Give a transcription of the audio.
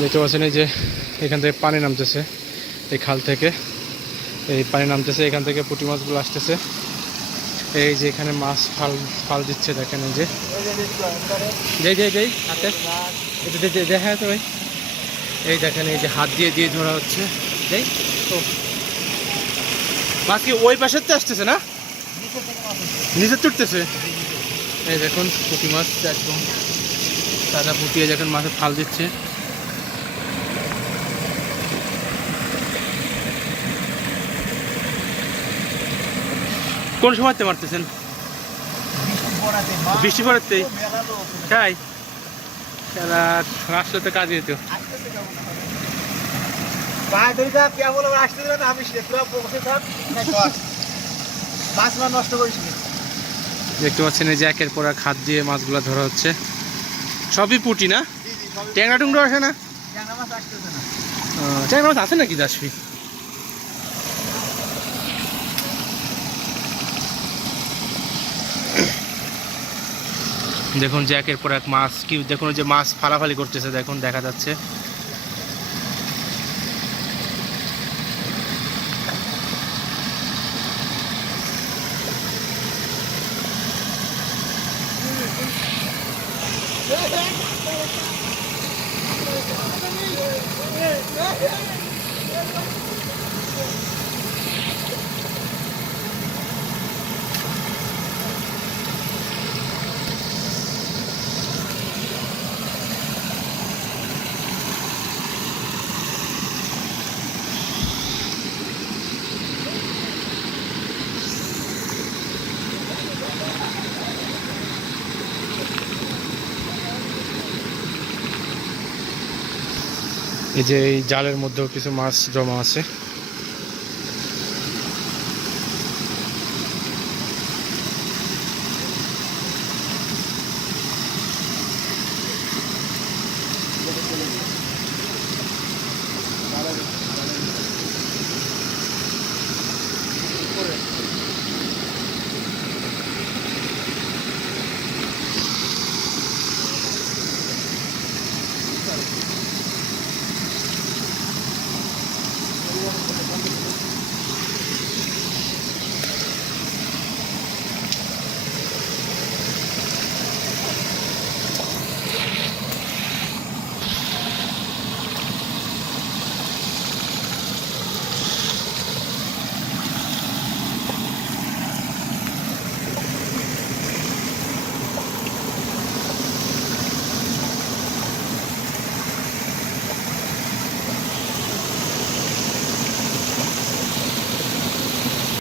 দেখতে পাচ্ছেন এই যে এখান থেকে পানি নামতেছে, এই খাল থেকে এই পানি নামতেছে, এখান থেকে পুঁটি মাছগুলো আসতেছে। এই যে এখানে মাছ ফাল দিচ্ছে, দেখেন এই যে হাতে দেখা তো ভাই, এই দেখেন এই যে হাত দিয়ে দিয়ে ধরা হচ্ছে। এই ও মাছ কি ওই পাশের তো আসতেছে না, নিচে তুলতেছে। এই দেখুন পুঁটি মাছ একদম তাজা পুঁটিয়ে দেখেন মাছে ফাল দিচ্ছে। কোন সময়তে মারতেছেন? বৃষ্টি পড়াতেই তাই খেলা আসলে তো কাজে যেত। দেখতে পাচ্ছেন এই যে একের পর এক হাত দিয়ে মাছগুলা ধরা হচ্ছে, সবই পুঁটি না, ট্যাংরা টুংরা আসে না? ট্যাংরা মাছ আছে নাকি দাসফি? দেখুন যে একের পর এক মাছ কি, দেখুন যে মাছ ফালাফালি করতেছে, দেখুন দেখা যাচ্ছে। এই যে এই জালের মধ্যেও কিছু মাছ জমা আছে।